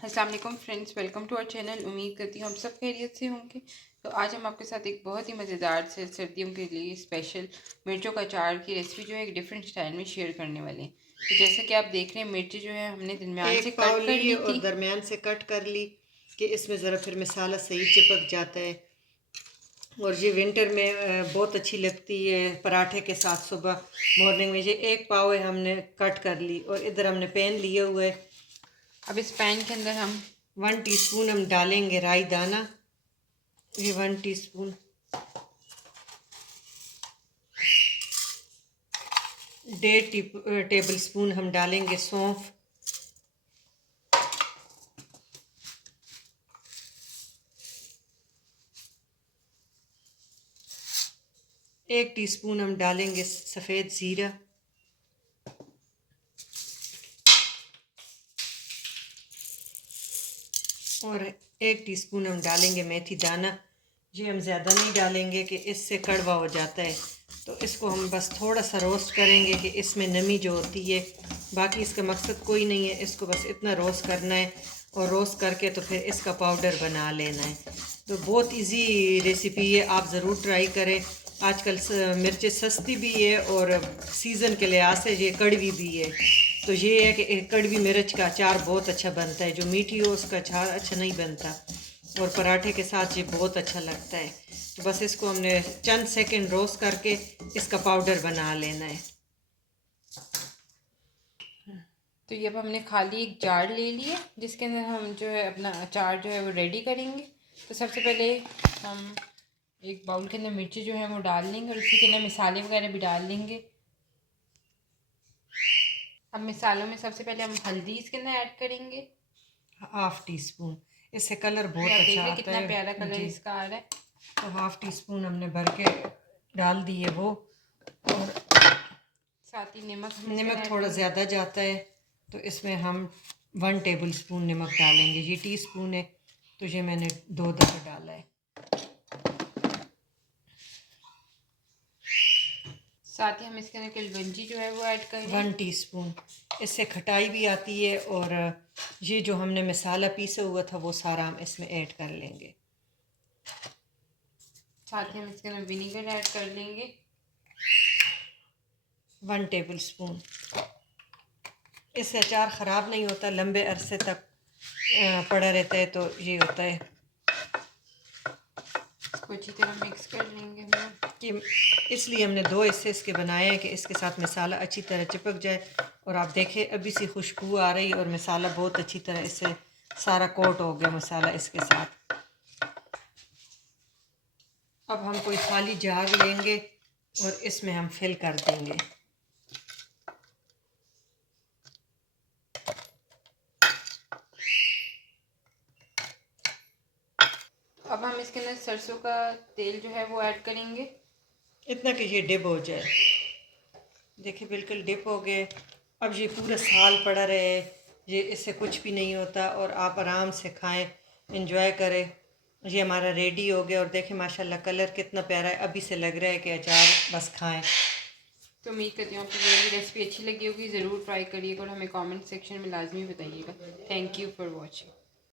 अस्सलाम वालेकुम friends, welcome to our channel. उम्मीद करती हूँ हम सब खैरियत से होंगे। तो आज हम आपके साथ एक बहुत ही मज़ेदार से सर्दियों के लिए स्पेशल मिर्चों का अचार की रेसिपी जो है एक डिफरेंट स्टाइल में शेयर करने वाले हैं। तो जैसे कि आप देख रहे हैं, मिर्ची जो है हमने दरमियान से एक पाव कट कर ली ली और थी। दरमियान से कट कर ली कि इसमें ज़रा फिर मसाला सही चिपक जाता है। और ये विंटर में बहुत अच्छी लगती है पराठे के साथ। सुबह मॉर्निंग में ये एक पाव है हमने कट कर ली और इधर हमने पैन लिए हुए। अब इस पैन के अंदर हम 1 टीस्पून हम डालेंगे राई दाना। ये 1 टीस्पून। 1.5 टेबल स्पून हम डालेंगे सौंफ। 1 टीस्पून हम डालेंगे सफ़ेद ज़ीरा। और 1 टीस्पून हम डालेंगे मेथी दाना। ये हम ज़्यादा नहीं डालेंगे कि इससे कड़वा हो जाता है, तो इसको हम बस थोड़ा सा रोस्ट करेंगे कि इसमें नमी जो होती है। बाकी इसका मकसद कोई नहीं है, इसको बस इतना रोस्ट करना है और रोस्ट करके तो फिर इसका पाउडर बना लेना है। तो बहुत इजी रेसिपी है, आप ज़रूर ट्राई करें। आजकल मिर्चें सस्ती भी है और सीज़न के लिहाज से ये कड़वी भी है। तो ये है कि कड़वी मिर्च का अचार बहुत अच्छा बनता है, जो मीठी हो उसका अचार अच्छा नहीं बनता। और पराठे के साथ ये बहुत अच्छा लगता है। तो बस इसको हमने चंद सेकंड रोस्ट करके इसका पाउडर बना लेना है। तो ये अब हमने खाली एक जार ले लिया जिसके अंदर हम जो है अपना अचार जो है वो रेडी करेंगे। तो सबसे पहले हम एक बाउल के अंदर मिर्ची जो है वो डाल लेंगे और इसी के अंदर मसाले वगैरह भी डाल लेंगे। अब मसालों में सबसे पहले हम हल्दी इसके अंदर ऐड करेंगे। 1/2 टीस्पून। इससे कलर ये बहुत आप देख अच्छा रहे हैं आता कितना प्यारा है कलर जी। इसका आ रहा है। तो 1/2 टीस्पून हमने भर के डाल दिए वो। और साथ ही नमक हम इसके अंदर नमक ऐड थोड़ा करेंगे। ज़्यादा जाता है, तो इसमें हम 1 टेबल स्पून नमक डालेंगे। ये टीस्पून है तो ये मैंने 2 दफ़े डाला है। साथ ही हम इसके अंदर कलवंजी जो है वो ऐड करेंगे। 1 टीस्पून। इससे खटाई भी आती है और ये जो हमने मसाला पीसा हुआ था वो सारा हम इसमें ऐड कर लेंगे। साथ ही हम इसके अंदर विनीगर ऐड कर लेंगे। 1 टेबल स्पून। इससे अचार ख़राब नहीं होता, लंबे अरसे तक पड़ा रहता है। तो ये होता है इसको अच्छी तरह मिक्स कर लेंगे हम। कि इसलिए हमने 2 हिस्से इसके बनाए हैं कि इसके साथ मसाला अच्छी तरह चिपक जाए। और आप देखें अभी सी खुशबू आ रही और मसाला बहुत अच्छी तरह इससे सारा कोट हो गया मसाला इसके साथ। अब हम कोई खाली जार लेंगे और इसमें हम फिल कर देंगे। अब हम इसके अंदर सरसों का तेल जो है वो ऐड करेंगे। इतना कि ये डिप हो जाए। देखिए बिल्कुल डिप हो गए। अब ये पूरा साल पड़ा रहे, ये इससे कुछ भी नहीं होता और आप आराम से खाएं, इंजॉय करें। ये हमारा रेडी हो गया और देखें माशाल्लाह कलर कितना प्यारा है। अभी से लग रहा है कि अचार बस खाएं। तो उम्मीद करती हूँ आपको ये रेसिपी अच्छी लगी होगी। ज़रूर ट्राई करिएगा और हमें कमेंट सेक्शन में लाजमी बताइएगा। Thank you for watching.